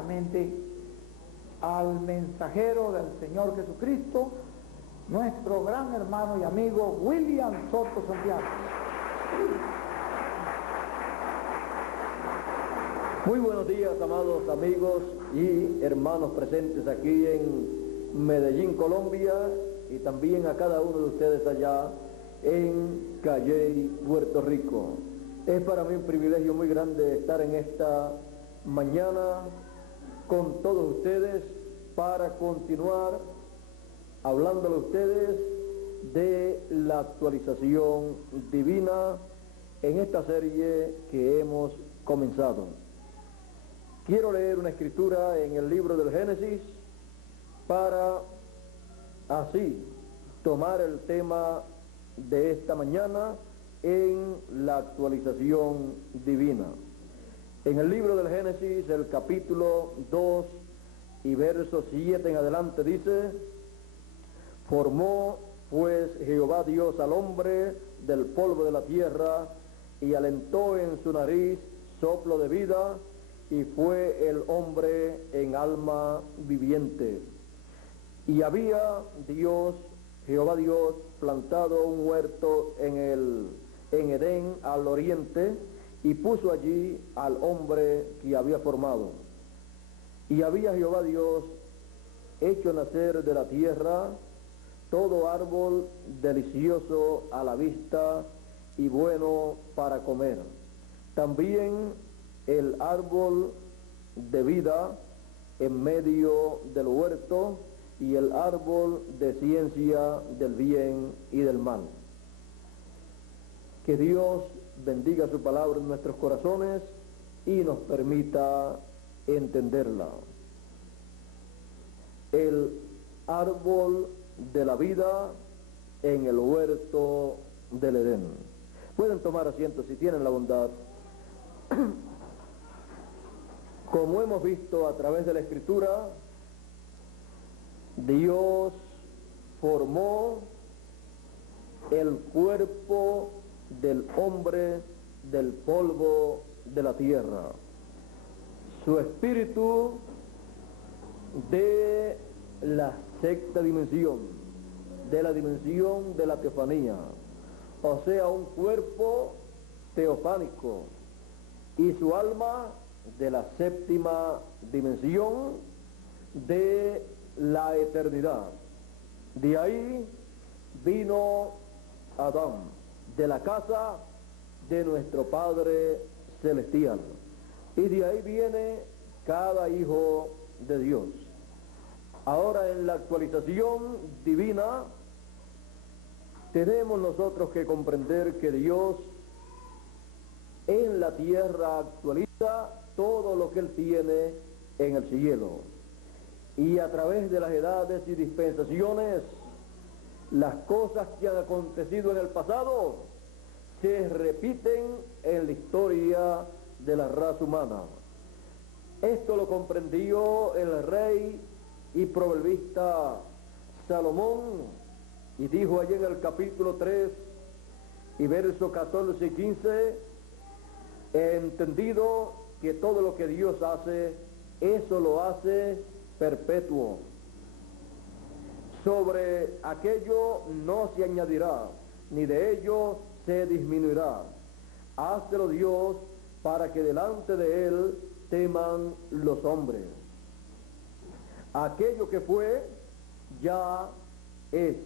inmediatamente al mensajero del Señor Jesucristo, nuestro gran hermano y amigo William Soto Santiago. Muy buenos días, amados amigos y hermanos presentes aquí en Medellín, Colombia, y también a cada uno de ustedes allá en Calley, Puerto Rico. Es para mí un privilegio muy grande estar en esta mañana con todos ustedes para continuar hablándole a ustedes de la actualización divina en esta serie que hemos comenzado. Quiero leer una escritura en el libro del Génesis para así tomar el tema de esta mañana en la actualización divina. En el libro del Génesis, el capítulo 2 y verso 7 en adelante dice: formó pues Jehová Dios al hombre del polvo de la tierra y alentó en su nariz soplo de vida, y fue el hombre en alma viviente. Y había Dios, Jehová Dios, plantado un huerto en Edén al oriente, y puso allí al hombre que había formado. Y había Jehová Dios hecho nacer de la tierra todo árbol delicioso a la vista y bueno para comer. También el árbol de vida en medio del huerto, y el árbol de ciencia del bien y del mal. Que Dios bendiga su palabra en nuestros corazones y nos permita entenderla. El árbol de la vida en el huerto del Edén. Pueden tomar asiento si tienen la bondad. Como hemos visto a través de la Escritura, Dios formó el cuerpo del hombre del polvo de la tierra. Su espíritu de la sexta dimensión, de la dimensión de la teofanía, o sea, un cuerpo teofánico, y su alma de la séptima dimensión de la eternidad. De ahí vino Adán, de la casa de nuestro Padre Celestial, y de ahí viene cada hijo de Dios. Ahora, en la actualización divina, tenemos nosotros que comprender que Dios en la tierra actualiza todo lo que Él tiene en el cielo. Y a través de las edades y dispensaciones, las cosas que han acontecido en el pasado se repiten en la historia de la raza humana. Esto lo comprendió el rey y proverbista Salomón, y dijo allí en el capítulo 3 y versos 14 y 15: he entendido que todo lo que Dios hace, eso lo hace perpetuo. Sobre aquello no se añadirá, ni de ello se disminuirá. Hácelo Dios para que delante de Él teman los hombres. Aquello que fue, ya es,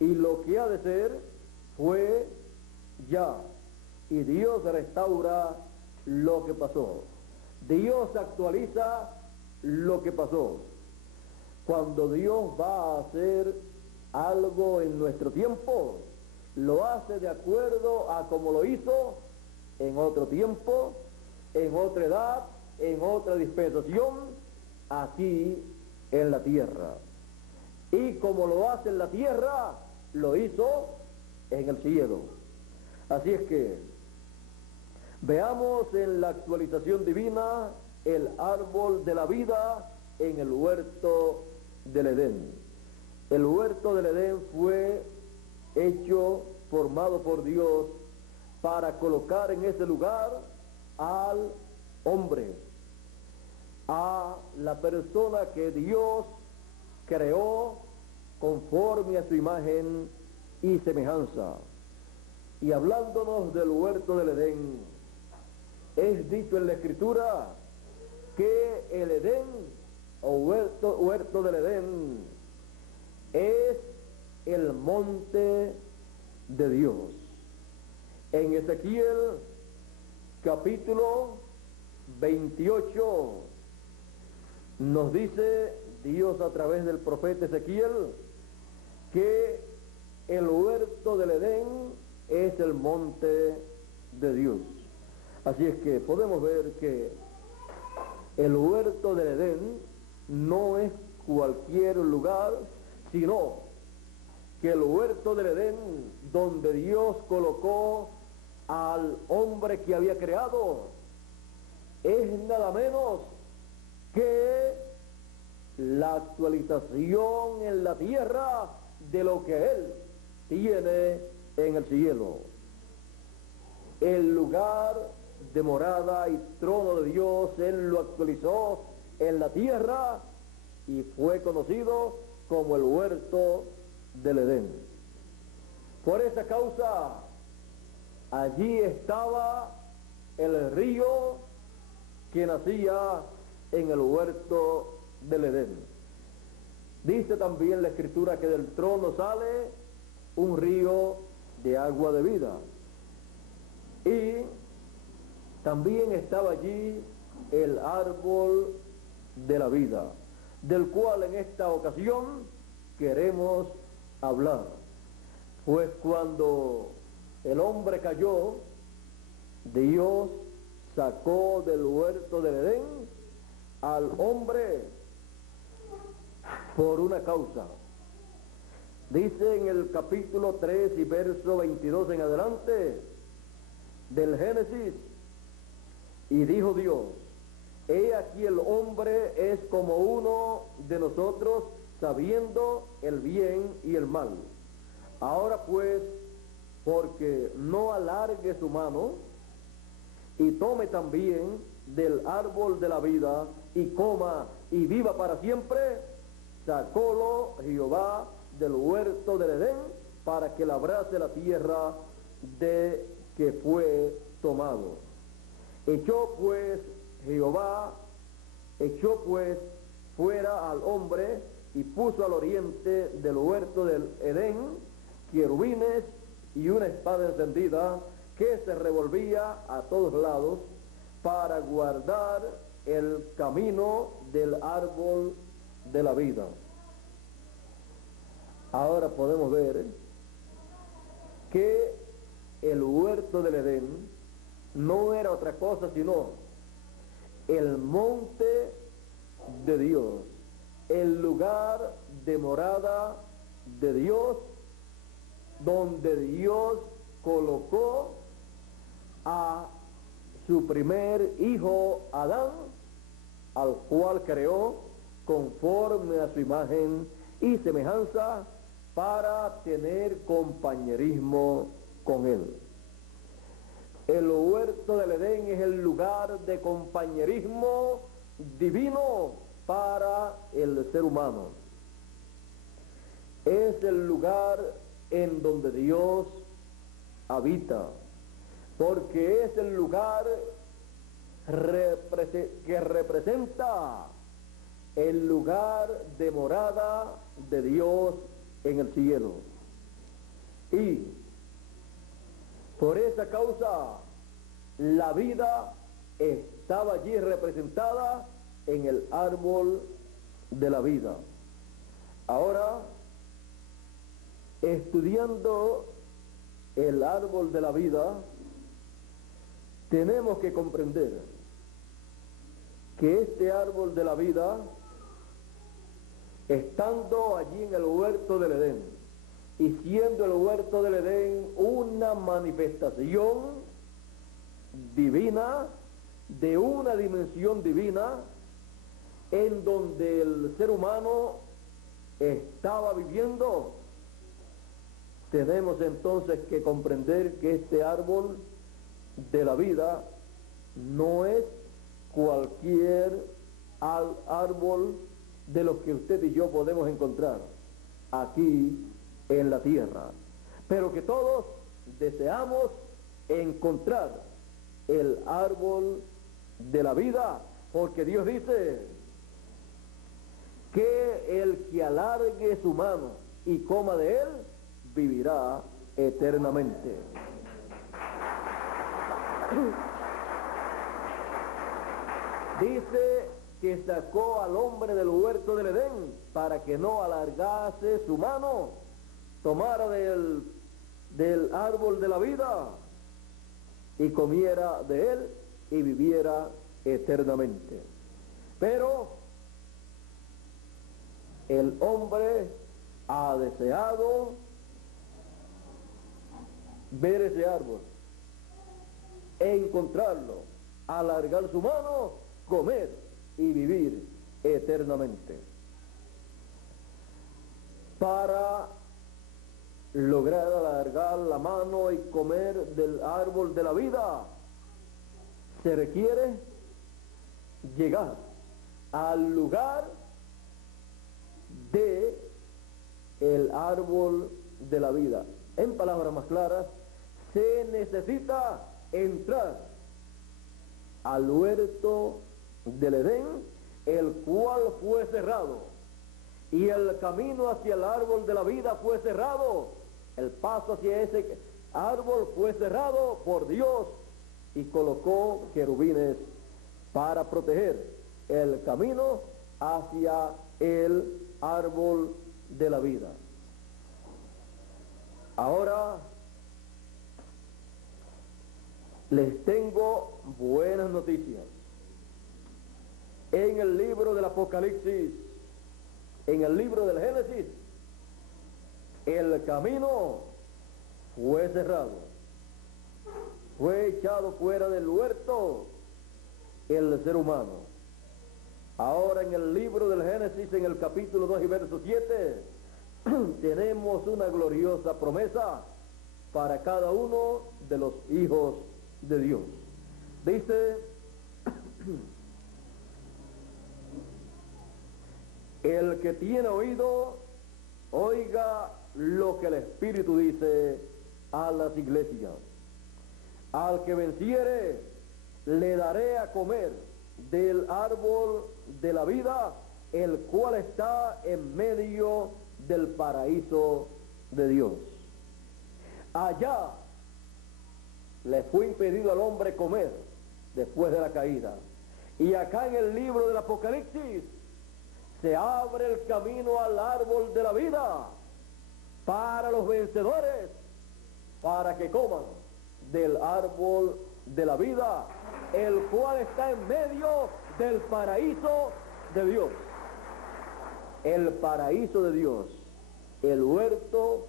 y lo que ha de ser, fue ya. Y Dios restaura lo que pasó. Dios actualiza lo que pasó. Cuando Dios va a hacer algo en nuestro tiempo, lo hace de acuerdo a como lo hizo en otro tiempo, en otra edad, en otra dispensación, aquí en la tierra. Y como lo hace en la tierra, lo hizo en el cielo. Así es que veamos en la actualización divina el árbol de la vida en el huerto del Edén. El huerto del Edén fue hecho, formado por Dios, para colocar en ese lugar al hombre. a la persona que Dios creó conforme a su imagen y semejanza. Y hablándonos del huerto del Edén, es dicho en la Escritura que el Edén, o huerto del Edén, es el monte de Dios. En Ezequiel capítulo 28 nos dice Dios a través del profeta Ezequiel que el huerto del Edén es el monte de Dios. Así es que podemos ver que el huerto del Edén no es cualquier lugar, sino que el huerto del Edén, donde Dios colocó al hombre que había creado, es nada menos que la actualización en la tierra de lo que Él tiene en el cielo. El lugar de morada y trono de Dios, Él lo actualizó en la tierra y fue conocido como el huerto del Edén. Por esa causa, allí estaba el río que nacía en el huerto del Edén. Dice también la Escritura que del trono sale un río de agua de vida. Y también estaba allí el árbol de la vida, del cual en esta ocasión queremos hablar. Pues cuando el hombre cayó, Dios sacó del huerto del Edén al hombre por una causa. Dice en el capítulo 3 y verso 22 en adelante del Génesis: y dijo Dios, he aquí el hombre es como uno de nosotros, sabiendo el bien y el mal. Ahora pues, porque no alargue su mano y tome también del árbol de la vida y coma y viva para siempre, sacólo Jehová del huerto del Edén para que labrase la tierra de que fue tomado. Echó pues fuera al hombre y puso al oriente del huerto del Edén querubines y una espada encendida que se revolvía a todos lados para guardar el camino del árbol de la vida. Ahora podemos ver que el huerto del Edén no era otra cosa sino el monte de Dios, el lugar de morada de Dios, donde Dios colocó a su primer hijo Adán, al cual creó conforme a su imagen y semejanza para tener compañerismo con él. El huerto del Edén es el lugar de compañerismo divino para el ser humano. Es el lugar en donde Dios habita, porque es el lugar que representa el lugar de morada de Dios en el cielo. Y por esa causa la vida estaba allí representada en el árbol de la vida. Ahora, estudiando el árbol de la vida, tenemos que comprender que este árbol de la vida, estando allí en el huerto del Edén, y siendo el huerto del Edén una manifestación divina, de una dimensión divina, en donde el ser humano estaba viviendo, tenemos entonces que comprender que este árbol de la vida no es cualquier al árbol de los que usted y yo podemos encontrar aquí en la tierra, pero que todos deseamos encontrar el árbol de la vida, porque Dios dice que el que alargue su mano y coma de él, vivirá eternamente. Dice que sacó al hombre del huerto del Edén para que no alargase su mano, tomara del árbol de la vida y comiera de él y viviera eternamente. Pero el hombre ha deseado ver ese árbol, encontrarlo, alargar su mano, comer y vivir eternamente. Para lograr alargar la mano y comer del árbol de la vida, se requiere llegar al lugar de el árbol de la vida. En palabras más claras, se necesita entrar al huerto del Edén, el cual fue cerrado, y el camino hacia el árbol de la vida fue cerrado. El paso hacia ese árbol fue cerrado por Dios y colocó querubines para proteger el camino hacia el árbol de la vida. Ahora les tengo buenas noticias. En el libro del Apocalipsis, en el libro del Génesis, el camino fue cerrado, fue echado fuera del huerto el ser humano. Ahora en el libro del Génesis, en el capítulo 2 y verso 7, tenemos una gloriosa promesa para cada uno de los hijos de Dios. Dice, el que tiene oído, oiga lo que el Espíritu dice a las iglesias. Al que venciere, le daré a comer del árbol de la vida, el cual está en medio del paraíso de Dios. Allá le fue impedido al hombre comer después de la caída. Y acá en el libro del Apocalipsis se abre el camino al árbol de la vida para los vencedores, para que coman del árbol de la vida, el cual está en medio del paraíso de Dios. El paraíso de Dios, el huerto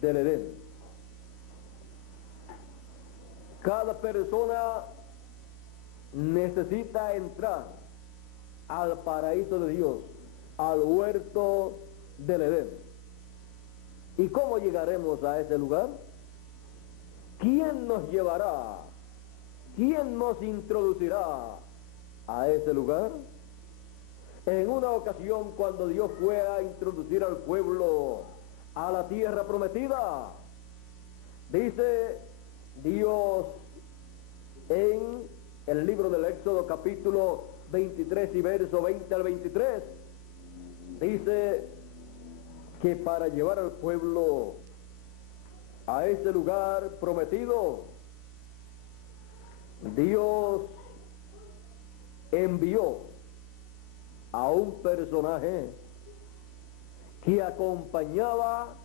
del Edén. Cada persona necesita entrar al paraíso de Dios, al huerto del Edén. ¿Y cómo llegaremos a ese lugar? ¿Quién nos llevará? ¿Quién nos introducirá a ese lugar? En una ocasión, cuando Dios fue a introducir al pueblo a la tierra prometida, dice Dios en el libro del Éxodo capítulo 23 y verso 20 al 23, dice que para llevar al pueblo a ese lugar prometido, Dios envió a un personaje que acompañaba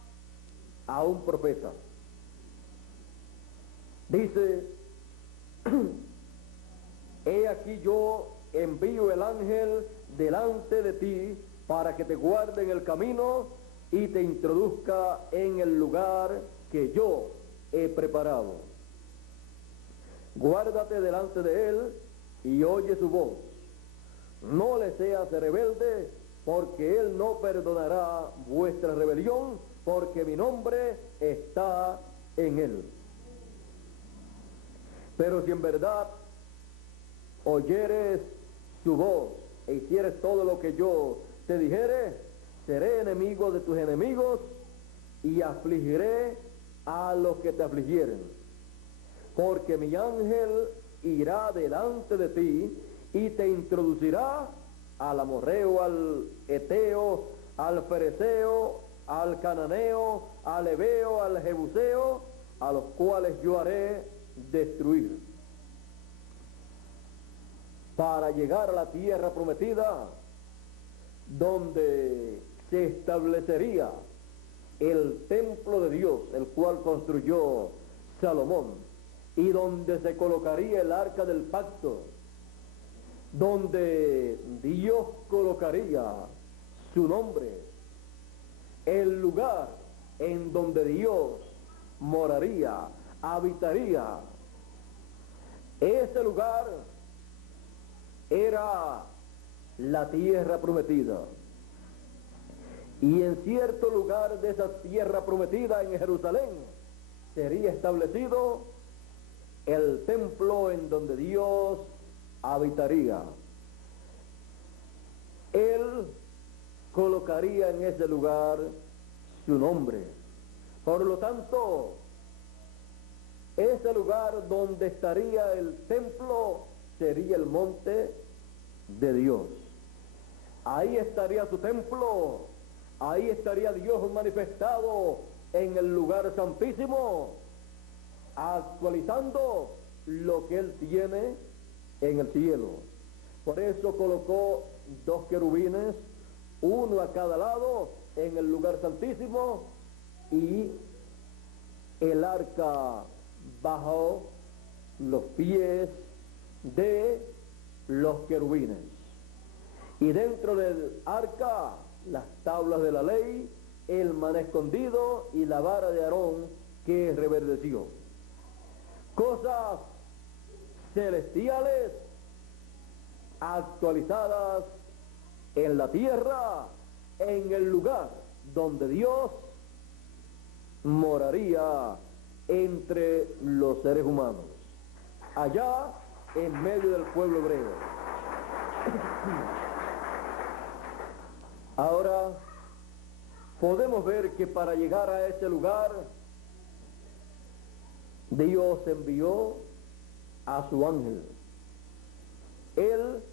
a un profeta. Dice, he aquí yo envío el ángel delante de ti para que te guarde en el camino y te introduzca en el lugar que yo he preparado. Guárdate delante de él y oye su voz. No le seas rebelde, porque él no perdonará vuestra rebelión, porque mi nombre está en él. Pero si en verdad oyeres su voz e hicieres todo lo que yo te dijere, seré enemigo de tus enemigos y afligiré a los que te afligieren. Porque mi ángel irá delante de ti y te introducirá al amorreo, al eteo, al fereceo, al cananeo, al heveo, al jebuseo, a los cuales yo haré destruir, para llegar a la tierra prometida, donde se establecería el templo de Dios, el cual construyó Salomón, y donde se colocaría el arca del pacto, donde Dios colocaría su nombre, el lugar en donde Dios moraría, habitaría. Ese lugar era la tierra prometida. Y en cierto lugar de esa tierra prometida, en Jerusalén, sería establecido el templo en donde Dios habitaría. Él colocaría en ese lugar su nombre. Por lo tanto, ese lugar donde estaría el templo sería el monte de Dios. Ahí estaría su templo, ahí estaría Dios manifestado en el lugar santísimo, actualizando lo que Él tiene en el cielo. Por eso colocó 2 querubines, uno a cada lado en el lugar santísimo, y el arca bajo los pies de los querubines. Y dentro del arca, las tablas de la ley, el maná escondido y la vara de Aarón que reverdeció. Cosas celestiales actualizadas en la tierra, en el lugar donde Dios moraría entre los seres humanos, allá en medio del pueblo hebreo. Ahora podemos ver que para llegar a ese lugar, Dios envió a su ángel. Él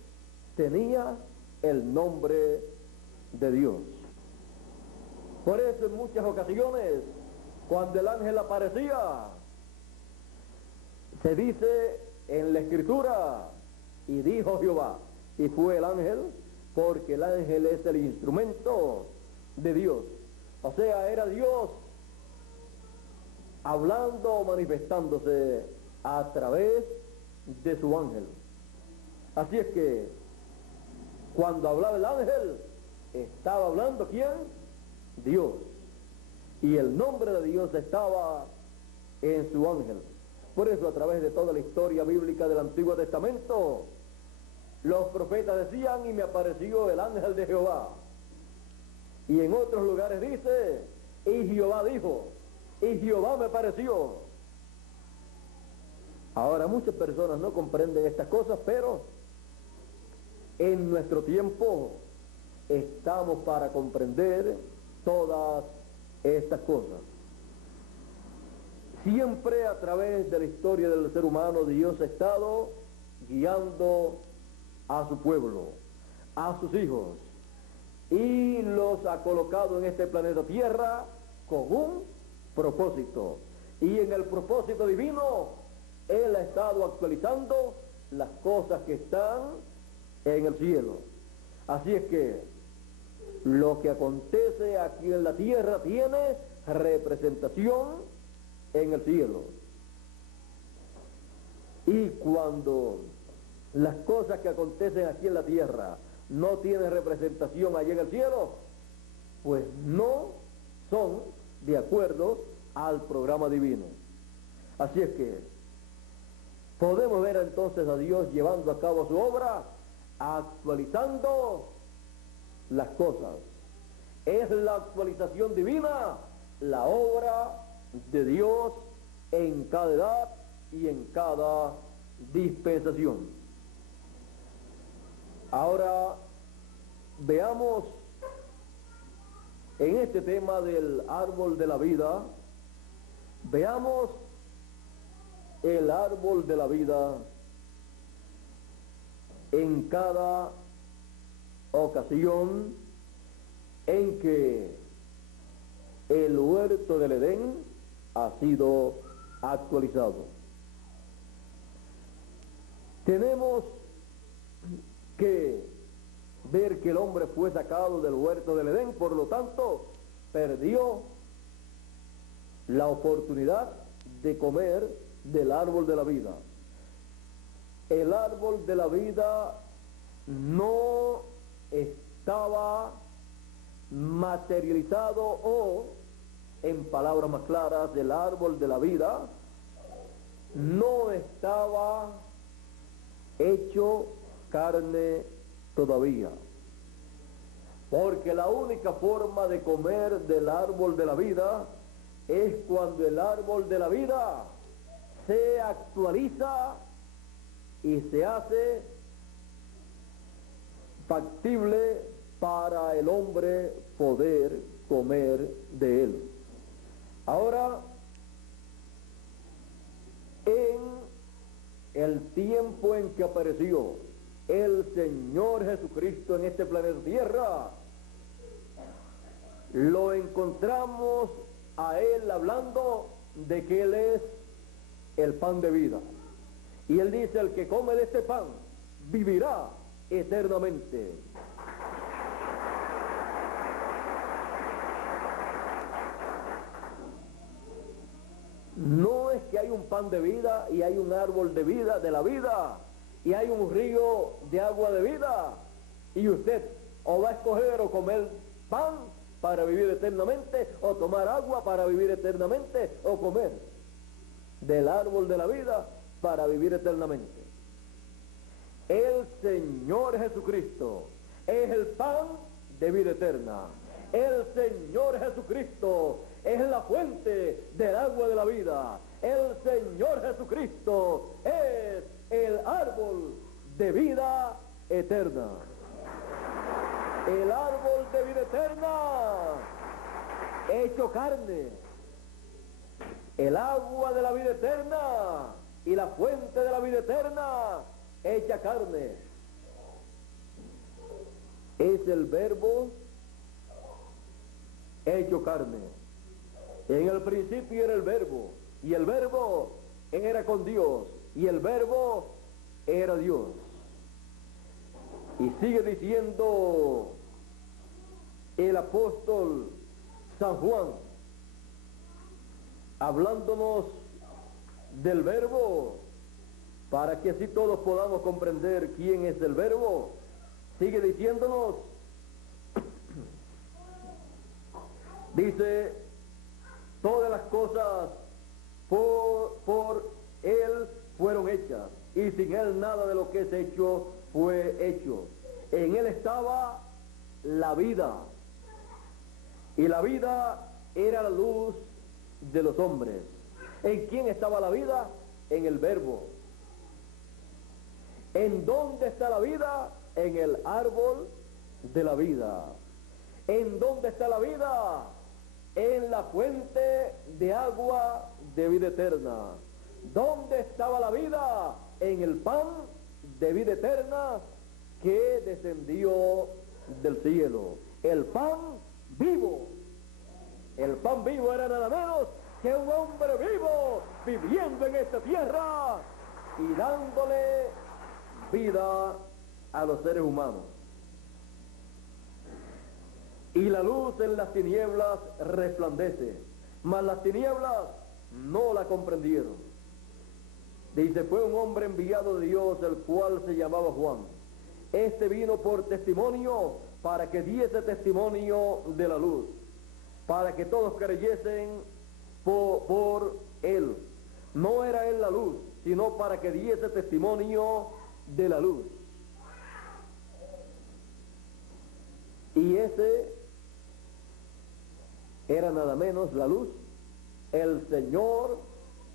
tenía el nombre de Dios. Por eso en muchas ocasiones, cuando el ángel aparecía, se dice en la Escritura, y dijo Jehová, y fue el ángel, porque el ángel es el instrumento de Dios. O sea, era Dios hablando, manifestándose a través de su ángel. Así es que cuando hablaba el ángel, estaba hablando ¿quién? Dios. Y el nombre de Dios estaba en su ángel. Por eso a través de toda la historia bíblica del Antiguo Testamento, los profetas decían, y me apareció el ángel de Jehová. Y en otros lugares dice, y Jehová dijo, y Jehová me pareció. Ahora muchas personas no comprenden estas cosas, pero en nuestro tiempo estamos para comprender todas estas cosas. Siempre a través de la historia del ser humano, Dios ha estado guiando a su pueblo, a sus hijos, y los ha colocado en este planeta Tierra con un propósito. Y en el propósito divino, Él ha estado actualizando las cosas que están en el cielo. Así es que lo que acontece aquí en la tierra tiene representación en el cielo. Y cuando las cosas que acontecen aquí en la tierra no tienen representación allí en el cielo, pues no son de acuerdo al programa divino. Así es que podemos ver entonces a Dios llevando a cabo su obra, actualizando las cosas. Es la actualización divina, la obra de Dios en cada edad y en cada dispensación. Ahora veamos en este tema del árbol de la vida, veamos el árbol de la vida en cada ocasión en que el huerto del Edén ha sido actualizado. Tenemos que ver que el hombre fue sacado del huerto del Edén, por lo tanto, perdió la oportunidad de comer del árbol de la vida. El árbol de la vida no estaba materializado, o, en palabras más claras, el árbol de la vida no estaba hecho carne todavía, porque la única forma de comer del árbol de la vida es cuando el árbol de la vida se actualiza y se hace factible para el hombre poder comer de él. Ahora, en el tiempo en que apareció el Señor Jesucristo en este planeta Tierra, lo encontramos a Él hablando de que Él es el pan de vida. Y Él dice: el que come de este pan vivirá eternamente. No es que hay un pan de vida y hay un árbol de vida, de la vida, y hay un río de agua de vida, y usted o va a escoger o comer pan para vivir eternamente, o tomar agua para vivir eternamente, o comer del árbol de la vida para vivir eternamente. El Señor Jesucristo es el pan de vida eterna. El Señor Jesucristo es la fuente del agua de la vida. El Señor Jesucristo es el árbol de vida eterna. El árbol de vida eterna hecho carne. El agua de la vida eterna y la fuente de la vida eterna hecha carne. Es el Verbo hecho carne. En el principio era el Verbo, y el Verbo era con Dios, y el Verbo era Dios. Y sigue diciendo el apóstol San Juan, hablándonos del Verbo, para que así todos podamos comprender quién es el Verbo. Sigue diciéndonos, dice: todas las cosas por Él fueron hechas, y sin Él nada de lo que es hecho fue hecho. En Él estaba la vida, y la vida era la luz de los hombres. ¿En quién estaba la vida? En el Verbo. ¿En dónde está la vida? En el árbol de la vida. ¿En dónde está la vida? En la fuente de agua de vida eterna. ¿Dónde estaba la vida? En el pan de vida eterna que descendió del cielo. El pan vivo. El pan vivo era nada menos que un hombre vivo viviendo en esta tierra y dándole vida a los seres humanos. Y la luz en las tinieblas resplandece, mas las tinieblas no la comprendieron. Dice: fue un hombre enviado de Dios, el cual se llamaba Juan. Este vino por testimonio, para que diese testimonio de la luz, para que todos creyesen por él. No era él la luz, sino para que diese testimonio de la luz. Y ese era nada menos la luz, el Señor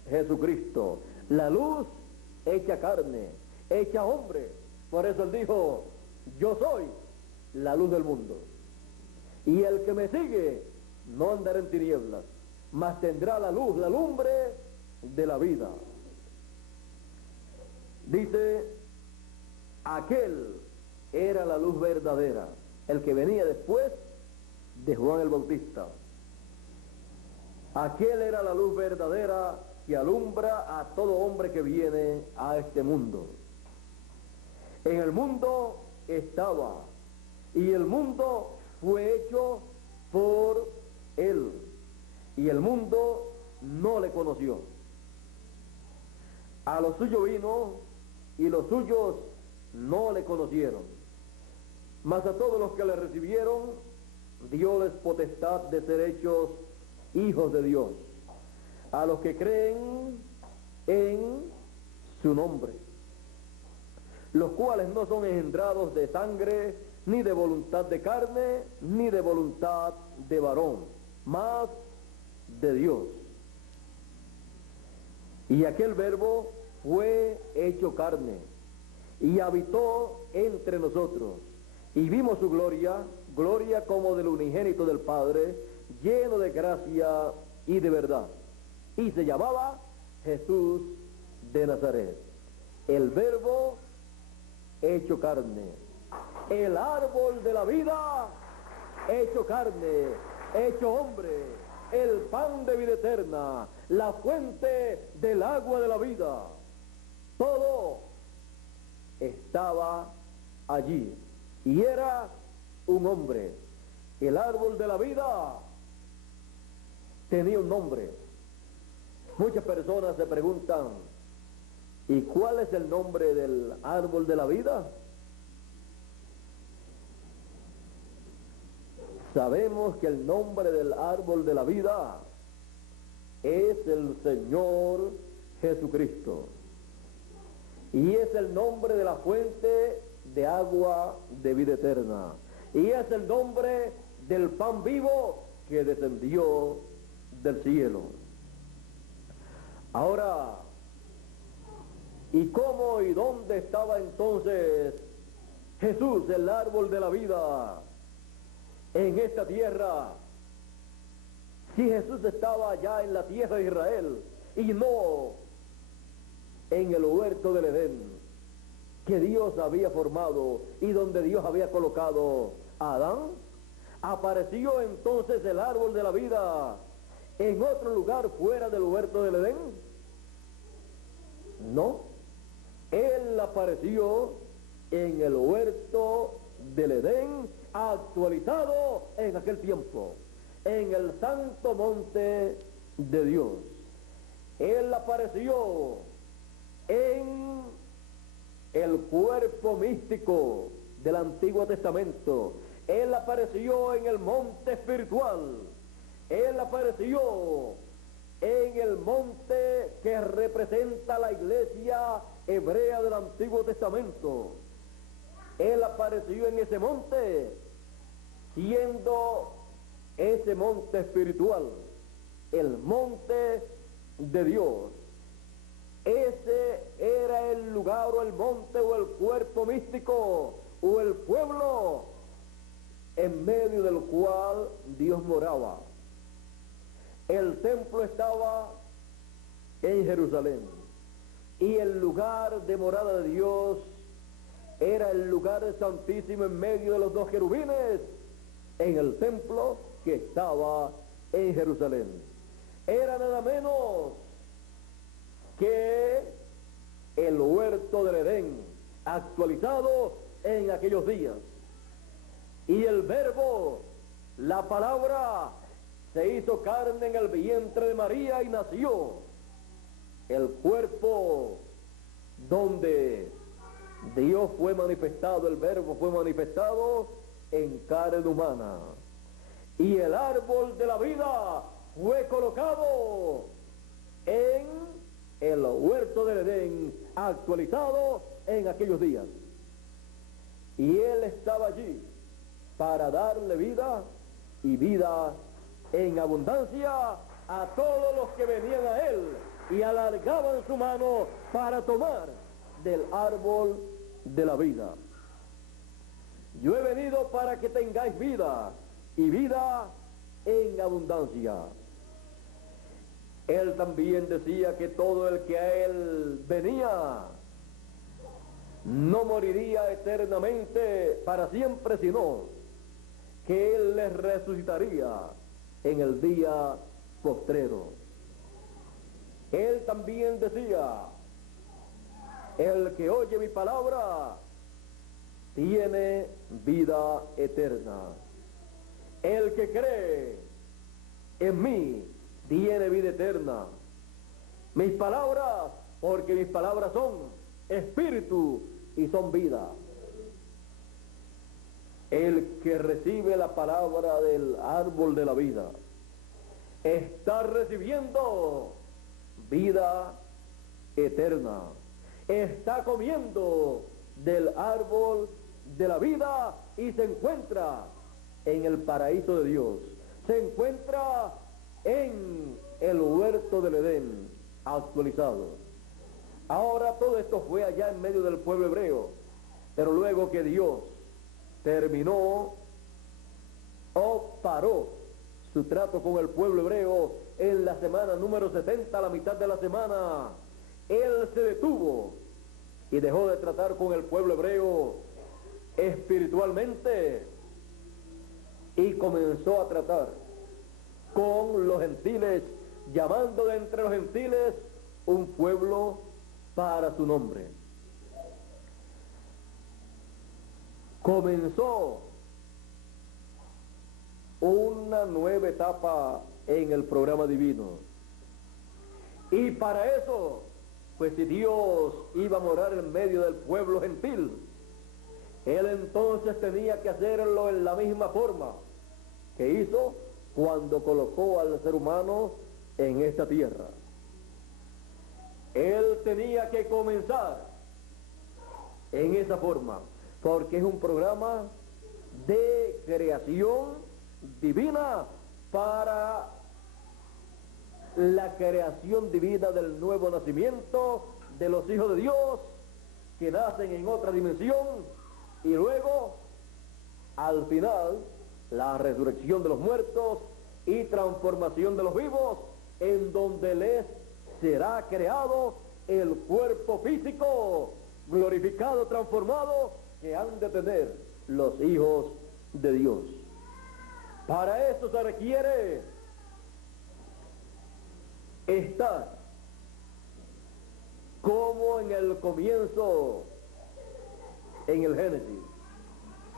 Jesucristo. La luz hecha carne, hecha hombre. Por eso Él dijo: yo soy la luz del mundo. Y el que me sigue no andará en tinieblas, mas tendrá la luz, la lumbre de la vida. Dice, aquel era la luz verdadera, el que venía después de Juan el Bautista. Aquel era la luz verdadera que alumbra a todo hombre que viene a este mundo. En el mundo estaba, y el mundo fue hecho por él, y el mundo no le conoció. A lo suyo vino, y los suyos no le conocieron. Mas a todos los que le recibieron, dióles potestad de ser hechos hijos de Dios, a los que creen en su nombre, los cuales no son engendrados de sangre, ni de voluntad de carne, ni de voluntad de varón, mas de Dios. Y aquel verbo fue hecho carne, y habitó entre nosotros, y vimos su gloria, gloria como del unigénito del Padre, lleno de gracia y de verdad. Y se llamaba Jesús de Nazaret. El verbo hecho carne, el árbol de la vida hecho carne, hecho hombre, el pan de vida eterna, la fuente del agua de la vida. Todo estaba allí y era un hombre. El árbol de la vida tenía un nombre. Muchas personas se preguntan, ¿y cuál es el nombre del árbol de la vida? Sabemos que el nombre del árbol de la vida es el Señor Jesucristo, y es el nombre de la fuente de agua de vida eterna, y es el nombre del pan vivo que descendió del cielo. Ahora, ¿y cómo y dónde estaba entonces Jesús, el árbol de la vida, en esta tierra? Si Jesús estaba allá en la tierra de Israel y no en el huerto del Edén, que Dios había formado y donde Dios había colocado a Adán, ¿apareció entonces el árbol de la vida en otro lugar fuera del huerto del Edén? No, él apareció en el huerto del Edén, actualizado en aquel tiempo, en el santo monte de Dios. Él apareció en el cuerpo místico del Antiguo Testamento. Él apareció en el monte espiritual. Él apareció en el monte que representa la iglesia hebrea del Antiguo Testamento. Él apareció en ese monte, siendo ese monte espiritual, el monte de Dios. Ese era el lugar o el monte o el cuerpo místico o el pueblo en medio del cual Dios moraba. El templo estaba en Jerusalén y el lugar de morada de Dios era el lugar santísimo en medio de los dos querubines en el templo que estaba en Jerusalén. Era nada menos que el huerto del Edén actualizado en aquellos días. Y el verbo, la palabra, se hizo carne en el vientre de María y nació. El cuerpo donde Dios fue manifestado, el verbo fue manifestado en carne humana. Y el árbol de la vida fue colocado en el huerto del Edén, actualizado en aquellos días. Y Él estaba allí para darle vida y vida en abundancia a todos los que venían a Él y alargaban su mano para tomar del árbol de la vida. Yo he venido para que tengáis vida, y vida en abundancia. Él también decía que todo el que a él venía no moriría eternamente para siempre, sino que él les resucitaría en el día postrero. Él también decía: el que oye mi palabra tiene vida eterna. El que cree en mí tiene vida eterna. Mis palabras, porque mis palabras son espíritu y son vida. El que recibe la palabra del árbol de la vida está recibiendo vida eterna. Está comiendo del árbol de la vida y se encuentra en el paraíso de Dios. Se encuentra en el huerto del Edén actualizado. Ahora todo esto fue allá en medio del pueblo hebreo, pero luego que Dios terminó o paró su trato con el pueblo hebreo en la semana número 70, a la mitad de la semana, Él se detuvo y dejó de tratar con el pueblo hebreo espiritualmente y comenzó a tratar con los gentiles, llamando de entre los gentiles un pueblo para su nombre. Comenzó una nueva etapa en el programa divino. Y para eso, pues si Dios iba a morar en medio del pueblo gentil, Él entonces tenía que hacerlo en la misma forma que hizo cuando colocó al ser humano en esta tierra. Él tenía que comenzar en esa forma, porque es un programa de creación divina para la creación divina del nuevo nacimiento de los hijos de Dios que nacen en otra dimensión, y luego al final la resurrección de los muertos y transformación de los vivos, en donde les será creado el cuerpo físico glorificado, transformado, que han de tener los hijos de Dios. Para eso se requiere estar como en el comienzo, en el Génesis.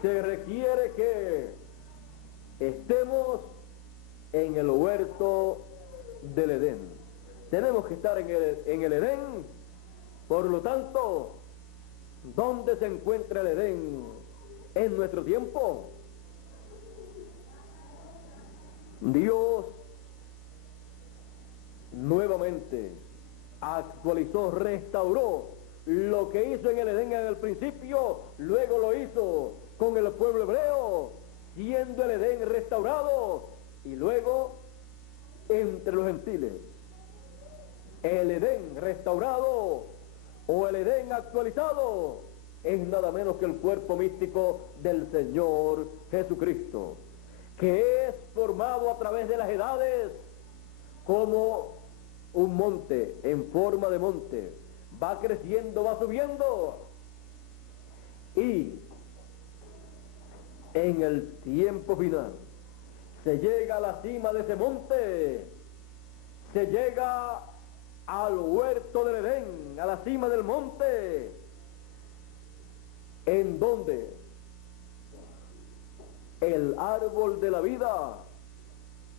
Se requiere que estemos en el huerto del Edén. Tenemos que estar en el Edén. Por lo tanto, ¿dónde se encuentra el Edén en nuestro tiempo? Dios nuevamente actualizó, restauró lo que hizo en el Edén en el principio, luego lo hizo con el pueblo hebreo, siendo el Edén restaurado, y luego entre los gentiles. El Edén restaurado o el Edén actualizado es nada menos que el cuerpo místico del Señor Jesucristo, que es formado a través de las edades como un monte, en forma de monte, va creciendo, va subiendo, y en el tiempo final se llega a la cima de ese monte, se llega al huerto del Edén, a la cima del monte, en donde el árbol de la vida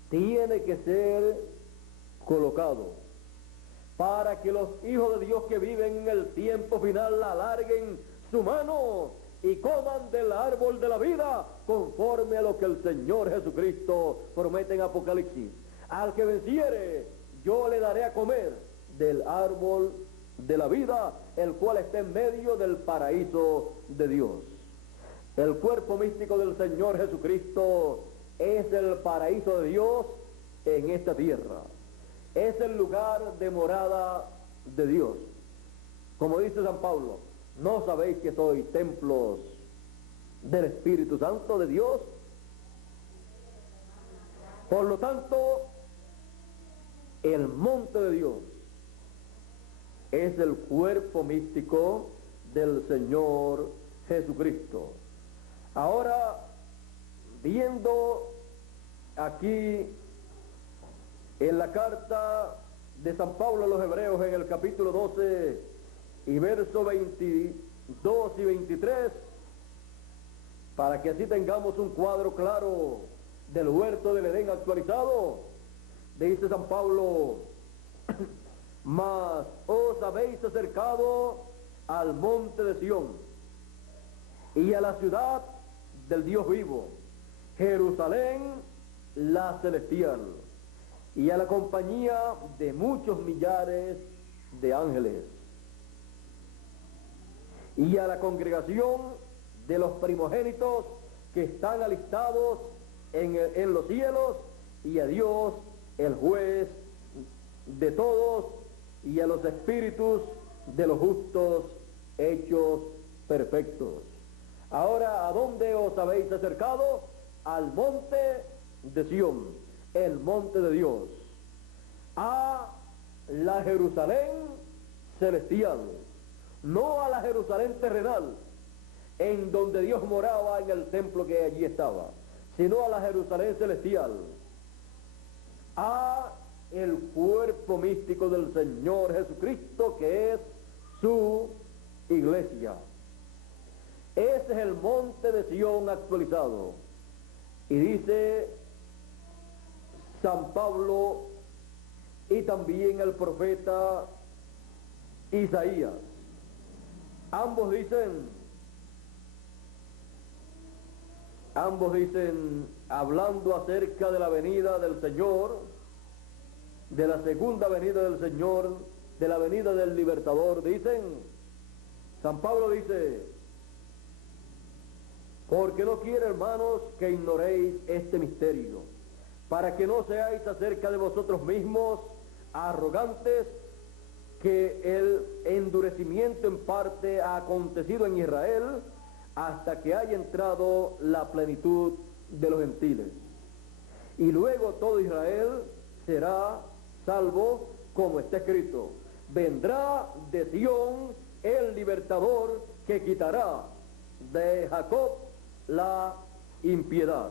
tiene que ser colocado para que los hijos de Dios que viven en el tiempo final alarguen su mano y coman del árbol de la vida conforme a lo que el Señor Jesucristo promete en Apocalipsis. Al que venciere, yo le daré a comer del árbol de la vida, el cual está en medio del paraíso de Dios. El cuerpo místico del Señor Jesucristo es el paraíso de Dios en esta tierra. Es el lugar de morada de Dios. Como dice San Pablo, ¿no sabéis que sois templos del Espíritu Santo de Dios. Por lo tanto, el monte de Dios es el cuerpo místico del Señor Jesucristo. Ahora, viendo aquí en la carta de San Pablo a los Hebreos en el capítulo 12 y verso 22 y 23, para que así tengamos un cuadro claro del huerto del Edén actualizado, dice San Pablo: mas os habéis acercado al monte de Sión y a la ciudad del Dios vivo, Jerusalén la celestial, y a la compañía de muchos millares de ángeles, y a la congregación de los primogénitos que están alistados en los cielos, y a Dios, el juez de todos, y a los espíritus de los justos hechos perfectos. Ahora, ¿a dónde os habéis acercado? Al monte de Sión, el monte de Dios, a la Jerusalén celestial, no a la Jerusalén terrenal, en donde Dios moraba en el templo que allí estaba, sino a la Jerusalén celestial, a el cuerpo místico del Señor Jesucristo, que es su iglesia. Ese es el monte de Sión actualizado. Y dice San Pablo y también el profeta Isaías, ambos dicen, hablando acerca de la venida del Señor, de la segunda venida del Señor, de la venida del libertador, dicen, San Pablo dice: porque no quiero, hermanos, que ignoréis este misterio, para que no seáis acerca de vosotros mismos arrogantes, que el endurecimiento en parte ha acontecido en Israel, hasta que haya entrado la plenitud de los gentiles. Y luego todo Israel será salvo, como está escrito: vendrá de Sión el libertador, que quitará de Jacob la impiedad.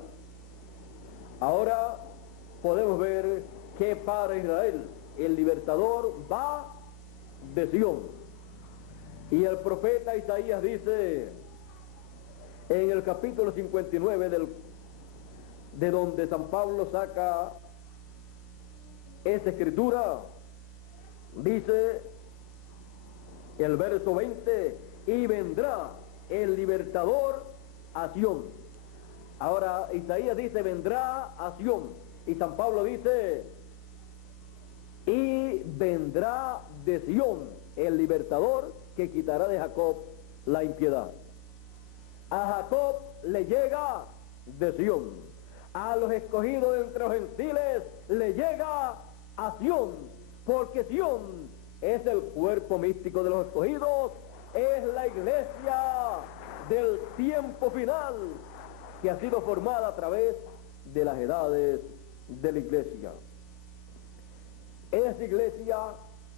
Ahora podemos ver que para Israel el libertador va de Sión. Y el profeta Isaías dice en el capítulo 59 de donde San Pablo saca esa escritura, dice el verso 20: y vendrá el libertador a Sión. Ahora Isaías dice: vendrá a Sión, y San Pablo dice: y vendrá de Sión el libertador, que quitará de Jacob la impiedad. A Jacob le llega de Sión, a los escogidos entre los gentiles le llega a Sión, porque Sión es el cuerpo místico de los escogidos, es la iglesia del tiempo final, que ha sido formada a través de las edades de la iglesia. Esa iglesia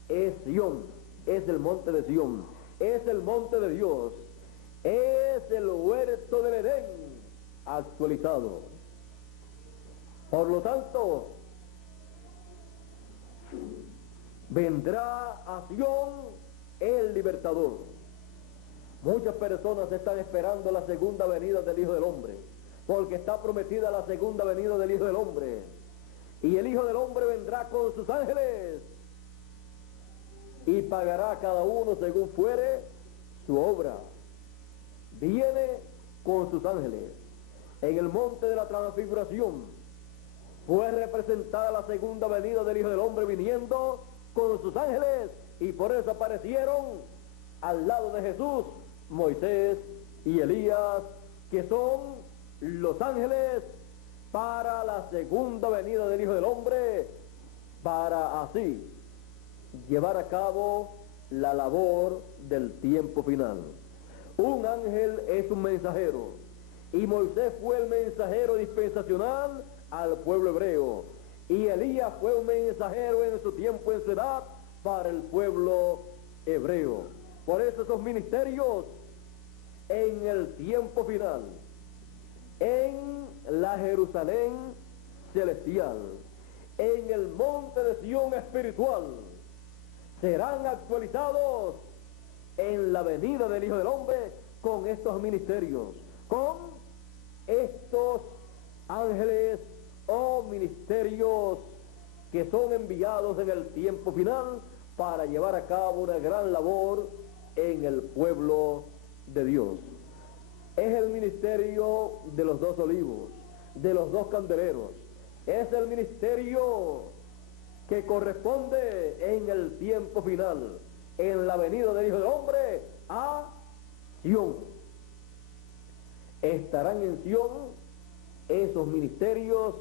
es Sión, es el monte de Sión, es el monte de Dios, es el huerto del Edén actualizado. Por lo tanto, vendrá a Sión el libertador. Muchas personas están esperando la segunda venida del Hijo del Hombre, porque está prometida la segunda venida del Hijo del Hombre. Y el Hijo del Hombre vendrá con sus ángeles y pagará a cada uno según fuere su obra. Viene con sus ángeles. En el monte de la transfiguración fue representada la segunda venida del Hijo del Hombre viniendo con sus ángeles, y por eso aparecieron al lado de Jesús Moisés y Elías, que son los ángeles para la segunda venida del Hijo del Hombre, para así llevar a cabo la labor del tiempo final. Un ángel es un mensajero, y Moisés fue el mensajero dispensacional al pueblo hebreo, y Elías fue un mensajero en su tiempo, en su edad, para el pueblo hebreo. Por eso esos ministerios en el tiempo final, en la Jerusalén celestial, en el monte de Sión espiritual, serán actualizados en la venida del Hijo del Hombre con estos ministerios, con estos ángeles o ministerios que son enviados en el tiempo final para llevar a cabo una gran labor en el pueblo de Dios. Es el ministerio de los 2 olivos, de los 2 candeleros. Es el ministerio que corresponde en el tiempo final, en la venida del Hijo del Hombre a Sión. Estarán en Sión esos ministerios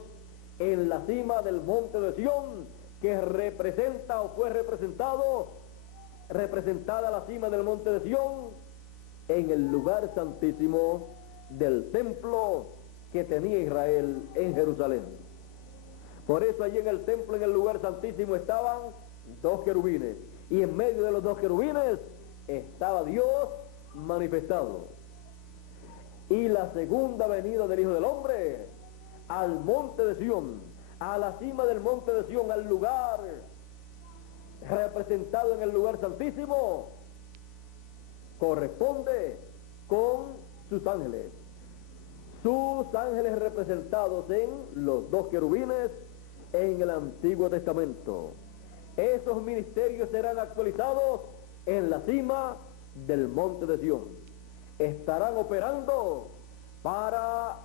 en la cima del monte de Sión, que representa o fue representada la cima del monte de Sión en el lugar santísimo del templo que tenía Israel en Jerusalén. Por eso allí en el templo, en el lugar santísimo, estaban 2 querubines, y en medio de los 2 querubines estaba Dios manifestado. Y la segunda venida del Hijo del Hombre al monte de Sión, a la cima del monte de Sión, al lugar representado en el lugar santísimo, corresponde con sus ángeles representados en los 2 querubines en el Antiguo Testamento. Esos ministerios serán actualizados en la cima del monte de Sión. Estarán operando para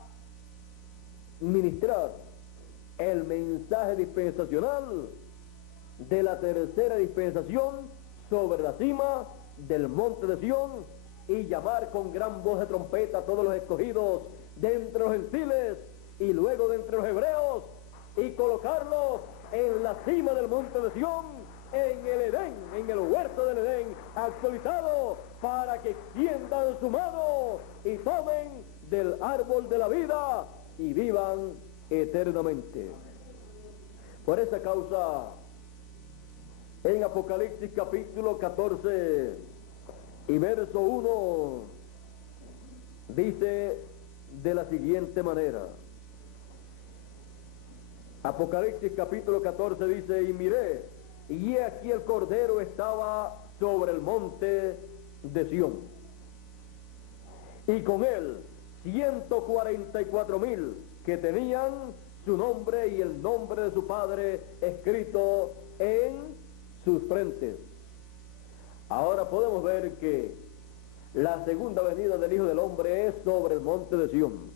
ministrar el mensaje dispensacional de la tercera dispensación sobre la cima del monte de Sión, y llamar con gran voz de trompeta a todos los escogidos de entre los gentiles y luego de entre los hebreos, y colocarlos en la cima del monte de Sión, en el Edén, en el huerto del Edén, actualizado, para que extiendan su mano y tomen del árbol de la vida y vivan eternamente. Por esa causa, en Apocalipsis capítulo 14 y verso 1, dice de la siguiente manera. Apocalipsis capítulo 14 dice: y miré, y he aquí el Cordero estaba sobre el monte de Sión, y con él 144,000 que tenían su nombre y el nombre de su Padre escrito en sus frentes. Ahora podemos ver que la segunda venida del Hijo del Hombre es sobre el monte de Sión.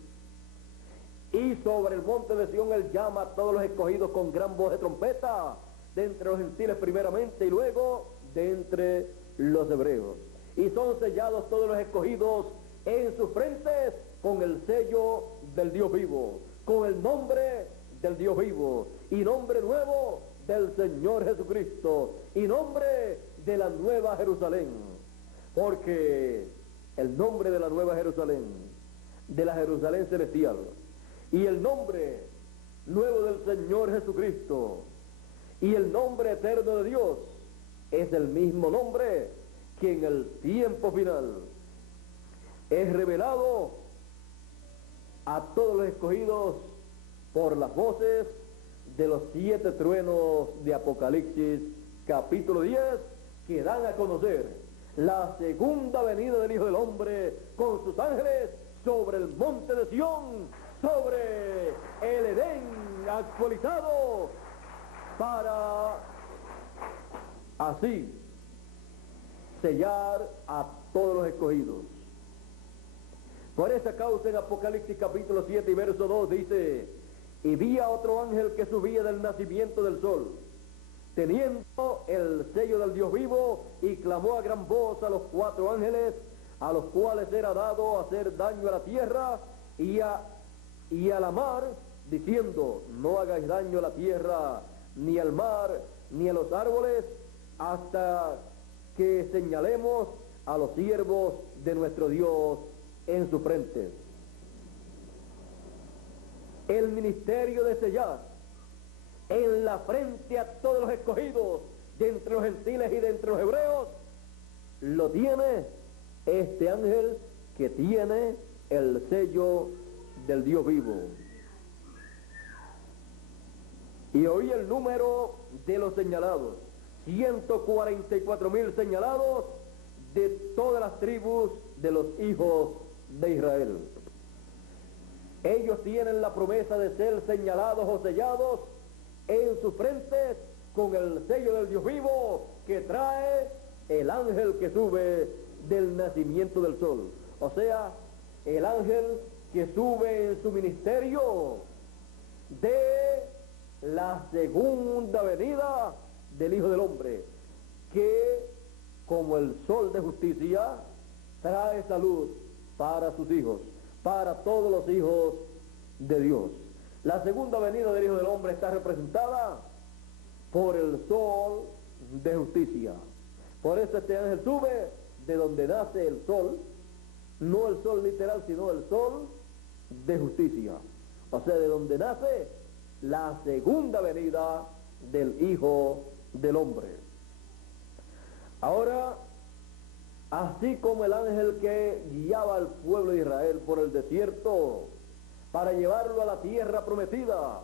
Y sobre el monte de Sión él llama a todos los escogidos con gran voz de trompeta, de entre los gentiles primeramente y luego de entre los hebreos. Y son sellados todos los escogidos en sus frentes con el sello del Dios vivo, con el nombre del Dios vivo, y nombre nuevo del Señor Jesucristo, y nombre de la Nueva Jerusalén. Porque el nombre de la Nueva Jerusalén, de la Jerusalén celestial, y el nombre nuevo del Señor Jesucristo, y el nombre eterno de Dios, es el mismo nombre que en el tiempo final es revelado a todos los escogidos por las voces de los 7 truenos de Apocalipsis capítulo 10, que dan a conocer la segunda venida del Hijo del Hombre con sus ángeles sobre el monte de Sión, sobre el Edén actualizado, para así sellar a todos los escogidos. Por esa causa en Apocalipsis capítulo 7 y verso 2 dice: y vi a otro ángel que subía del nacimiento del sol, teniendo el sello del Dios vivo, y clamó a gran voz a los 4 ángeles, a los cuales era dado hacer daño a la tierra y a la mar, diciendo: no hagáis daño a la tierra, ni al mar, ni a los árboles, hasta que señalemos a los siervos de nuestro Dios en su frente. el ministerio de sellar en la frente a todos los escogidos de entre los gentiles y de entre los hebreos, lo tiene este ángel que tiene el sello del Dios vivo. Y oí el número de los señalados, 144,000 señalados de todas las tribus de los hijos de Israel. Ellos tienen la promesa de ser señalados o sellados en sus frentes con el sello del Dios vivo que trae el ángel que sube del nacimiento del sol. O sea, el ángel que sube en su ministerio de la segunda venida del Hijo del Hombre, que como el sol de justicia trae salud para sus hijos, para todos los hijos de Dios. La segunda venida del Hijo del Hombre está representada por el sol de justicia. Por eso este ángel sube de donde nace el sol, no el sol literal, sino el sol de justicia. O sea, de donde nace la segunda venida del Hijo del Hombre. Ahora, así como el ángel que guiaba al pueblo de Israel por el desierto para llevarlo a la tierra prometida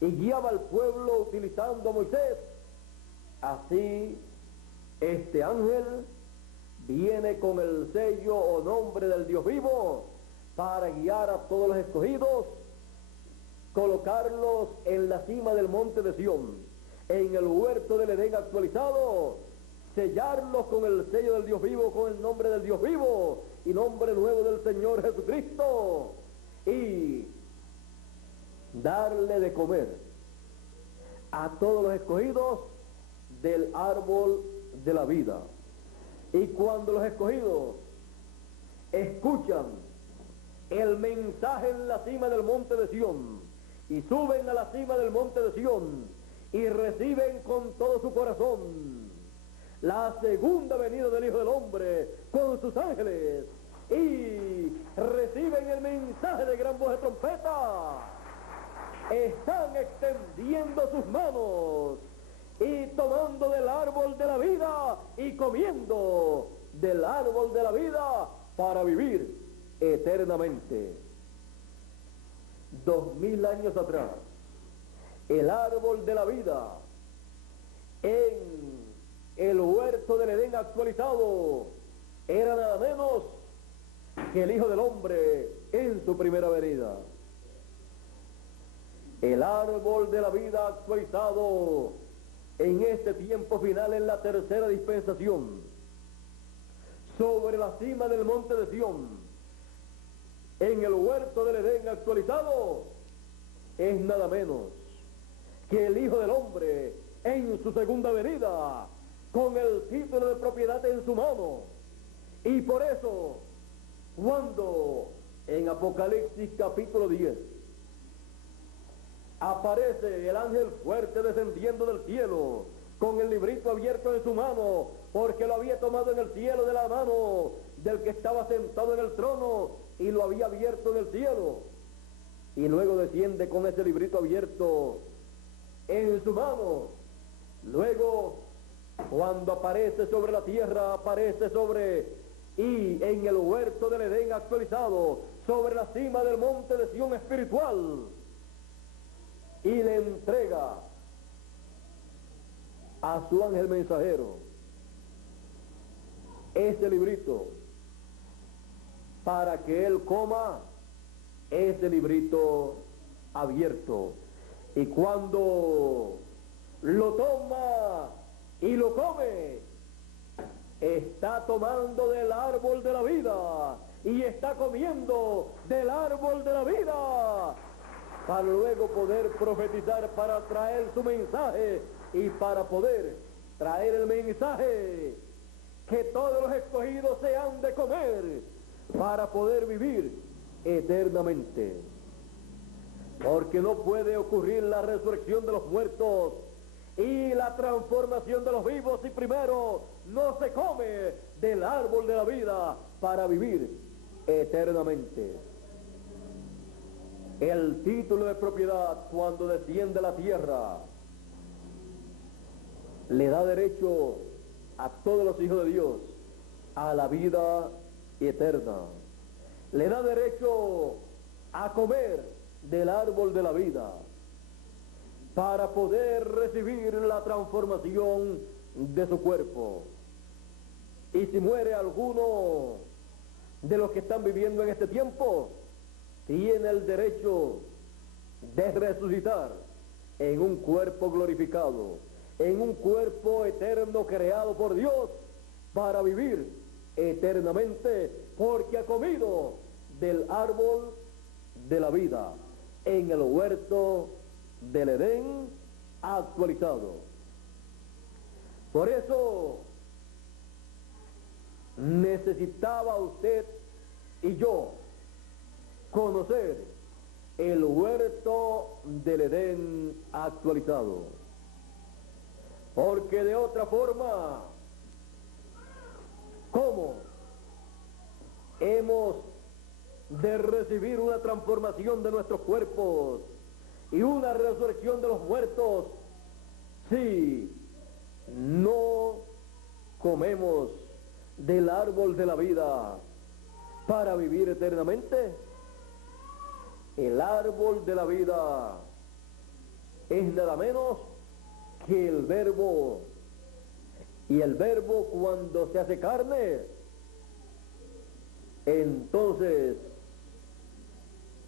y guiaba al pueblo utilizando a Moisés, así este ángel viene con el sello o nombre del Dios vivo para guiar a todos los escogidos, colocarlos en la cima del monte de Sión, en el huerto del Edén actualizado, sellarlos con el sello del Dios vivo, con el nombre del Dios vivo y nombre nuevo del Señor Jesucristo, y darle de comer a todos los escogidos del árbol de la vida. Y cuando los escogidos escuchan el mensaje en la cima del monte de Sión y suben a la cima del monte de Sión y reciben con todo su corazón la segunda venida del Hijo del Hombre con sus ángeles y reciben el mensaje de gran voz de trompeta, están extendiendo sus manos y tomando del árbol de la vida y comiendo del árbol de la vida para vivir eternamente. 2000 años atrás, el árbol de la vida en el huerto del Edén actualizado era nada menos que el Hijo del Hombre en su primera venida. El árbol de la vida actualizado en este tiempo final, en la tercera dispensación, sobre la cima del monte de Sión, en el huerto del Edén actualizado, es nada menos que el Hijo del Hombre en su segunda venida, con el título de propiedad en su mano. Y por eso, cuando en Apocalipsis capítulo 10 aparece el ángel fuerte descendiendo del cielo con el librito abierto en su mano, porque lo había tomado en el cielo de la mano del que estaba sentado en el trono y lo había abierto en el cielo, y luego desciende con ese librito abierto en su mano. Luego, cuando aparece sobre la tierra, aparece sobre y en el huerto del Edén actualizado, sobre la cima del monte de Sión espiritual, y le entrega a su ángel mensajero ese librito para que él coma ese librito abierto. Y cuando lo toma y lo come, está tomando del árbol de la vida y está comiendo del árbol de la vida, para luego poder profetizar, para traer su mensaje y para poder traer el mensaje que todos los escogidos se han de comer para poder vivir eternamente. Porque no puede ocurrir la resurrección de los muertos y la transformación de los vivos si primero no se come del árbol de la vida para vivir eternamente. El título de propiedad, cuando desciende a la tierra, le da derecho a todos los hijos de Dios a la vida eterna. Le da derecho a comer del árbol de la vida para poder recibir la transformación de su cuerpo. Y si muere alguno de los que están viviendo en este tiempo, tiene el derecho de resucitar en un cuerpo glorificado, en un cuerpo eterno creado por Dios para vivir eternamente, porque ha comido del árbol de la vida en el huerto del Edén actualizado. Por eso necesitaba usted y yo conocer el huerto del Edén actualizado, porque de otra forma, ¿cómo hemos de recibir una transformación de nuestros cuerpos y una resurrección de los muertos si no comemos del árbol de la vida para vivir eternamente? El árbol de la vida es nada menos que el Verbo, y el Verbo, cuando se hace carne, entonces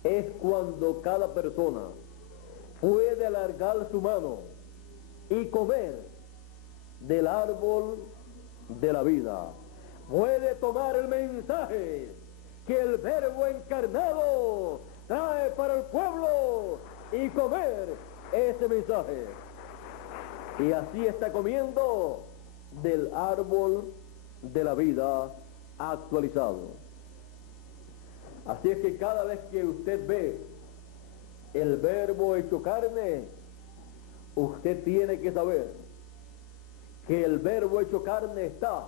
es cuando cada persona puede alargar su mano y comer del árbol de la vida. Puede tomar el mensaje que el Verbo encarnado trae para el pueblo y comer ese mensaje. Y así está comiendo del árbol de la vida actualizado. Así es que cada vez que usted ve el Verbo hecho carne, usted tiene que saber que el Verbo hecho carne está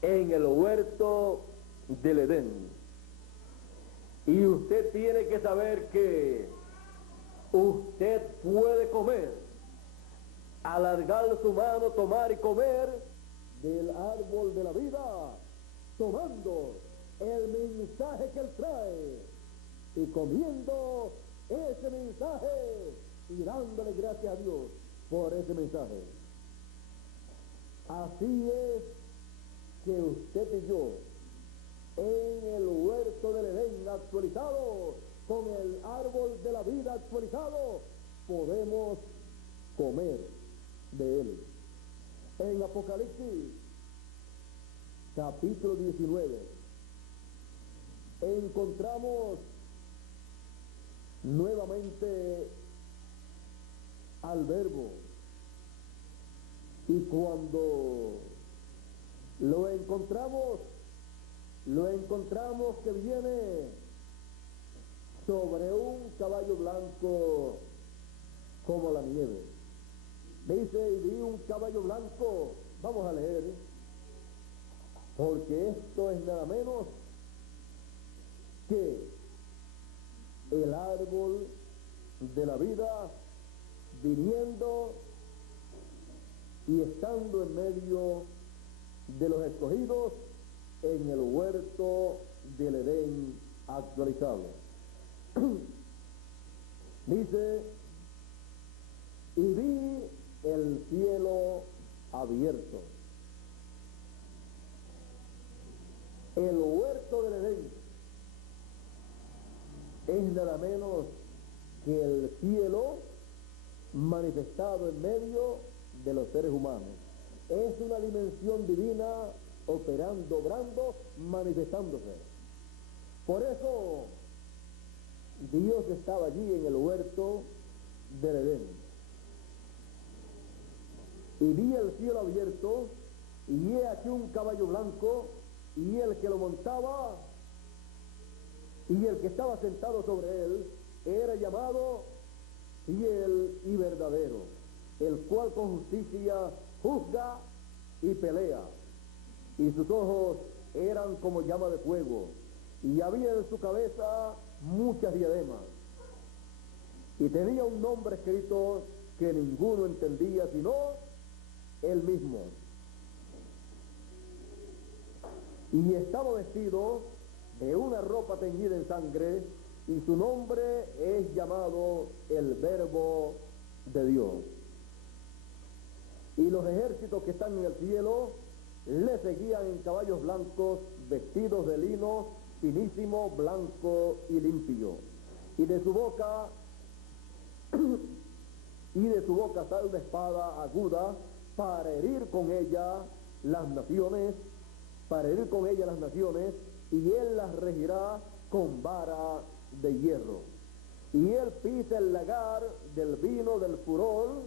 en el huerto del Edén. Y usted tiene que saber que usted puede comer, alargar su mano, tomar y comer del árbol de la vida, tomando el mensaje que él trae y comiendo ese mensaje y dándole gracias a Dios por ese mensaje. Así es que usted y yo, en el huerto del Edén actualizado, con el árbol de la vida actualizado, podemos comer de él. En Apocalipsis capítulo 19 encontramos nuevamente al Verbo, y cuando lo encontramos que viene sobre un caballo blanco como la nieve. Dice, y vi un caballo blanco. Vamos a leer, porque esto es nada menos que el árbol de la vida viniendo y estando en medio de los escogidos en el huerto del Edén actualizado. Dice, y vi el cielo abierto. El huerto del Edén es nada menos que el cielo manifestado en medio de los seres humanos. Es una dimensión divina operando, obrando, manifestándose. Por eso Dios estaba allí en el huerto del Edén. Y vi el cielo abierto, y he aquí un caballo blanco, y el que lo montaba, y el que estaba sentado sobre él, era llamado Fiel y Verdadero, el cual con justicia juzga y pelea. Y sus ojos eran como llama de fuego, y había en su cabeza muchas diademas, y tenía un nombre escrito que ninguno entendía sino él mismo. Y estaba vestido de una ropa teñida en sangre, y su nombre es llamado el Verbo de Dios. Y los ejércitos que están en el cielo le seguían en caballos blancos, vestidos de lino finísimo, blanco y limpio. Y de su boca sale una espada aguda para herir con ella las naciones, y él las regirá con vara de hierro. Y él pisa el lagar del vino del furor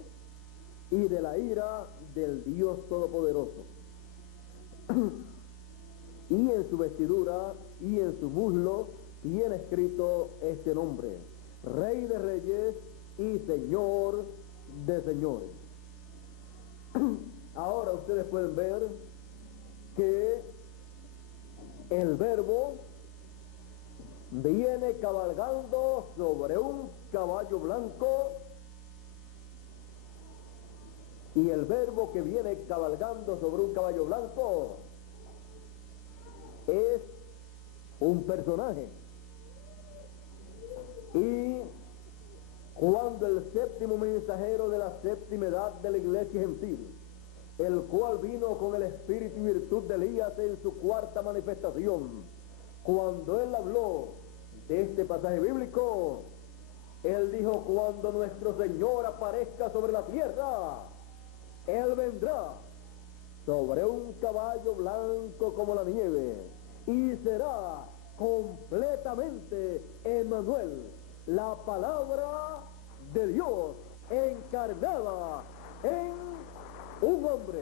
y de la ira del Dios Todopoderoso. Y en su vestidura y en su muslo tiene escrito este nombre: Rey de Reyes y Señor de Señores. Ahora ustedes pueden ver que el Verbo viene cabalgando sobre un caballo blanco, y el Verbo que viene cabalgando sobre un caballo blanco es un personaje. Y cuando el séptimo mensajero de la séptima edad de la iglesia gentil, el cual vino con el espíritu y virtud de Elías en su cuarta manifestación, cuando él habló de este pasaje bíblico, él dijo: cuando nuestro Señor aparezca sobre la tierra, él vendrá sobre un caballo blanco como la nieve, y será completamente Emmanuel, la palabra de Dios encarnada en un hombre.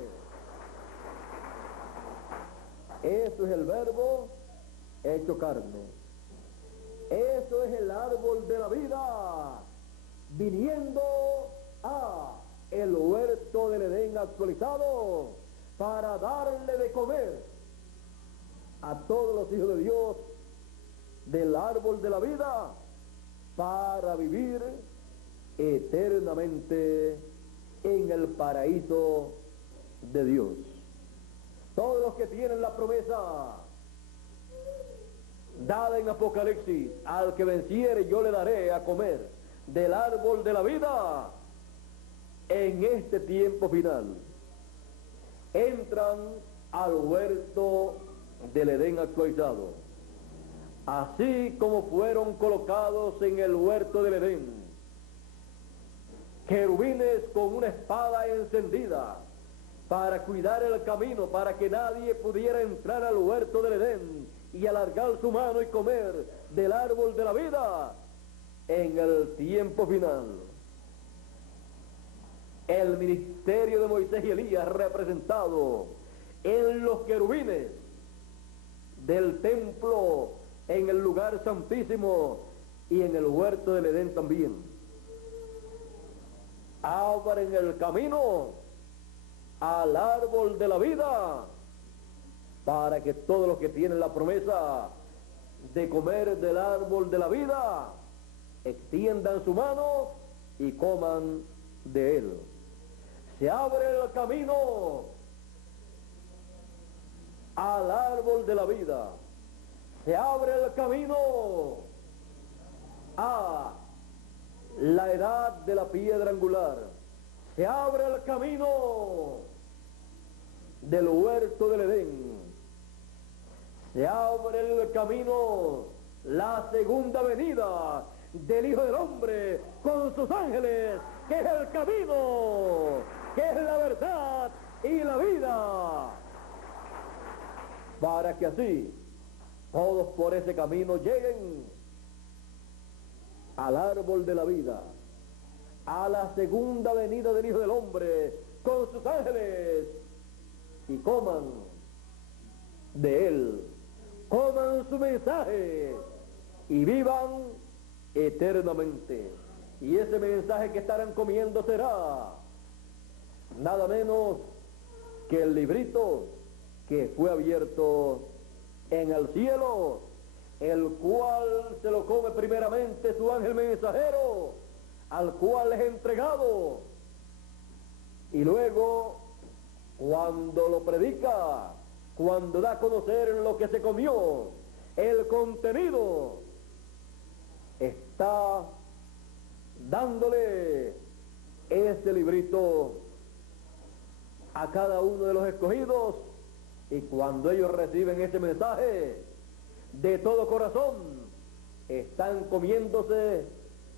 Eso es el Verbo hecho carne. Eso es el árbol de la vida viniendo a el huerto del Edén actualizado para darle de comer a todos los hijos de Dios del árbol de la vida, para vivir eternamente en el paraíso de Dios. Todos los que tienen la promesa dada en Apocalipsis: al que venciere yo le daré a comer del árbol de la vida, en este tiempo final entran al huerto del Edén actualizado, así como fueron colocados en el huerto del Edén querubines con una espada encendida para cuidar el camino, para que nadie pudiera entrar al huerto del Edén y alargar su mano y comer del árbol de la vida. En el tiempo final, el ministerio de Moisés y Elías, representado en los querubines del templo, en el lugar santísimo y en el huerto del Edén también, abren el camino al árbol de la vida para que todos los que tienen la promesa de comer del árbol de la vida extiendan su mano y coman de él. Se abre el camino al árbol de la vida, se abre el camino a la edad de la piedra angular, se abre el camino del huerto del Edén, se abre el camino, la segunda venida del Hijo del Hombre con sus ángeles, que es el camino, que es la verdad y la vida, para que así todos por ese camino lleguen al árbol de la vida, a la segunda venida del Hijo del Hombre con sus ángeles, y coman de él, coman su mensaje y vivan eternamente. Y ese mensaje que estarán comiendo será nada menos que el librito que fue abierto en el cielo, el cual se lo come primeramente su ángel mensajero, al cual es entregado. Y luego, cuando lo predica, cuando da a conocer lo que se comió, el contenido, está dándole ese librito a cada uno de los escogidos, y cuando ellos reciben ese mensaje de todo corazón, están comiéndose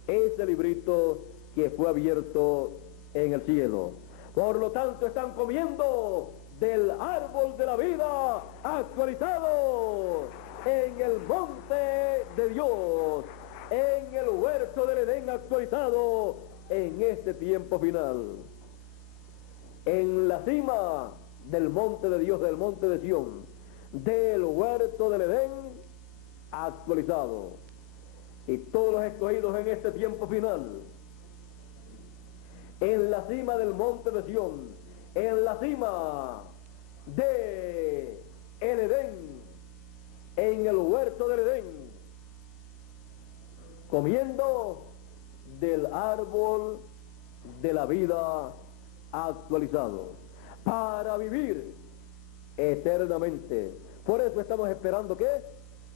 ese librito que fue abierto en el cielo. Por lo tanto, están comiendo del árbol de la vida actualizado en el monte de Dios, en el huerto del Edén actualizado en este tiempo final. En la cima del monte de Dios, del monte de Sión, del huerto del Edén actualizado. Y todos los escogidos en este tiempo final, en la cima del monte de Sión, en la cima de el Edén, en el huerto del Edén, comiendo del árbol de la vida actualizado, para vivir eternamente. Por eso estamos esperando que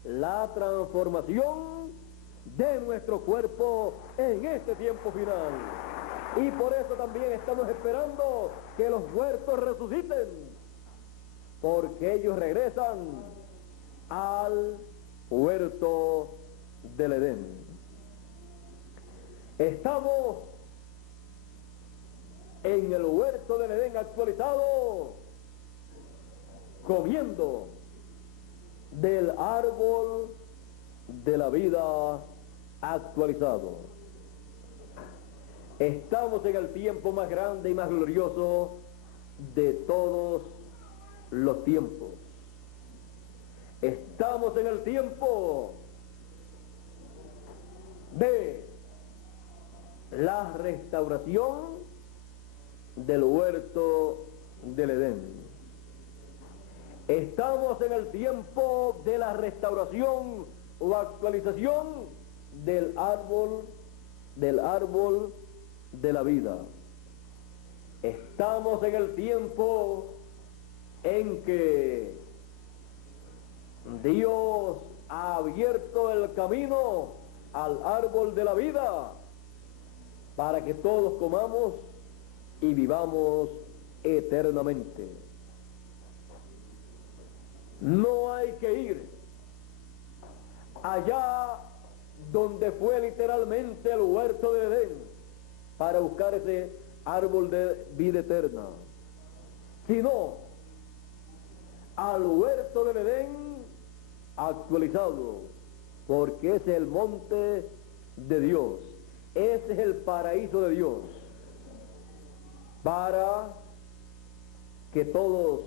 la transformación de nuestro cuerpo en este tiempo final. Y por eso también estamos esperando que los muertos resuciten, porque ellos regresan al huerto del Edén. Estamos en el huerto del Edén actualizado, comiendo del árbol de la vida actualizado. Estamos en el tiempo más grande y más glorioso de todos los tiempos. Estamos en el tiempo de la restauración del huerto del Edén. Estamos en el tiempo de la restauración o actualización del árbol de la vida. Estamos en el tiempo en que Dios ha abierto el camino al árbol de la vida para que todos comamos y vivamos eternamente. No hay que ir allá donde fue literalmente el huerto de Edén para buscar ese árbol de vida eterna, sino al huerto del Edén actualizado, porque ese es el monte de Dios, ese es el paraíso de Dios, para que todos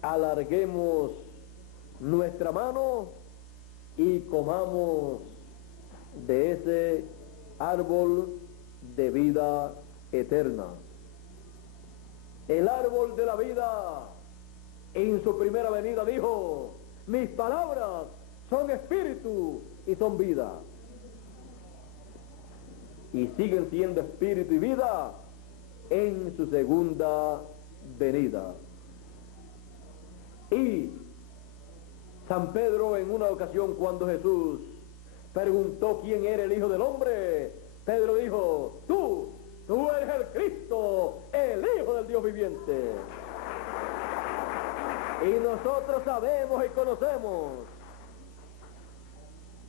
alarguemos nuestra mano y comamos de ese árbol de vida eterna. El árbol de la vida en su primera venida dijo: mis palabras son espíritu y son vida. Y siguen siendo espíritu y vida en su segunda venida. Y San Pedro, en una ocasión, cuando Jesús preguntó quién era el Hijo del Hombre, Pedro dijo: tú eres el Cristo, el Hijo del Dios viviente. Y nosotros sabemos y conocemos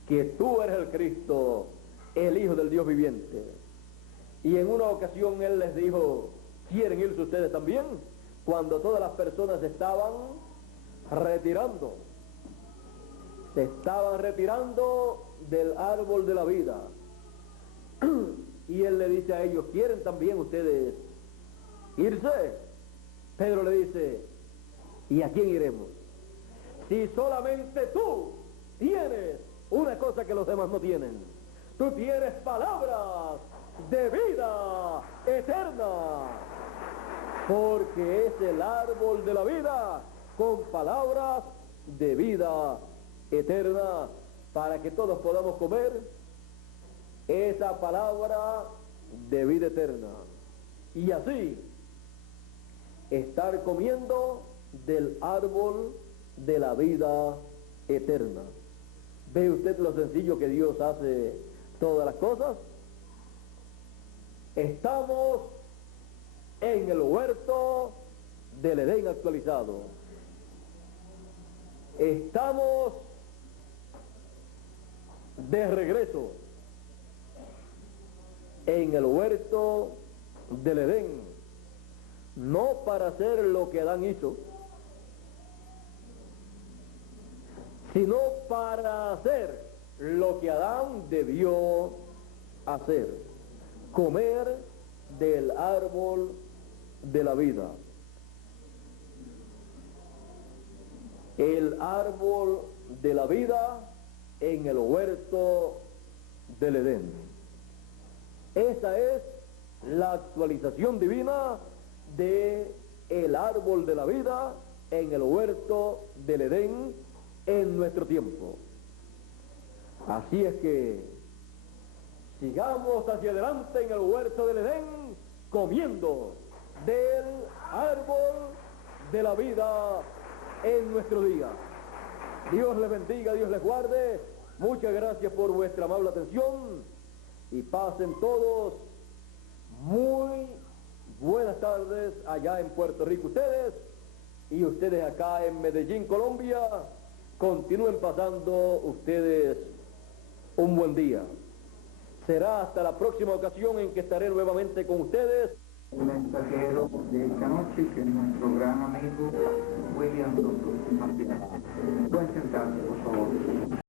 que tú eres el Cristo, el Hijo del Dios viviente. Y en una ocasión Él les dijo: ¿quieren irse ustedes también? Cuando todas las personas se estaban retirando del árbol de la vida. Y Él le dice a ellos: ¿quieren también ustedes irse? Pedro le dice: ¿y a quién iremos? Si solamente tú tienes una cosa que los demás no tienen. Tú tienes palabras de vida eterna, porque es el árbol de la vida con palabras de vida eterna, para que todos podamos comer esa palabra de vida eterna. Y así, estar comiendo del árbol de la vida eterna. ¿Ve usted lo sencillo que Dios hace todas las cosas? Estamos en el huerto del Edén actualizado. Estamos de regreso en el huerto del Edén, no para hacer lo que Adán hizo, sino para hacer lo que Adán debió hacer: comer del árbol de la vida. El árbol de la vida en el huerto del Edén. Esa es la actualización divina de el árbol de la vida en el huerto del Edén en nuestro tiempo. Así es que sigamos hacia adelante en el huerto del Edén, comiendo del árbol de la vida en nuestro día. Dios les bendiga, Dios les guarde. Muchas gracias por vuestra amable atención y pasen todos muy buenas tardes allá en Puerto Rico ustedes, y ustedes acá en Medellín, Colombia. Continúen pasando ustedes un buen día. Será hasta la próxima ocasión en que estaré nuevamente con ustedes. El mensajero de esta noche, que es nuestro gran amigo William Soto. Pueden sentarse, por favor.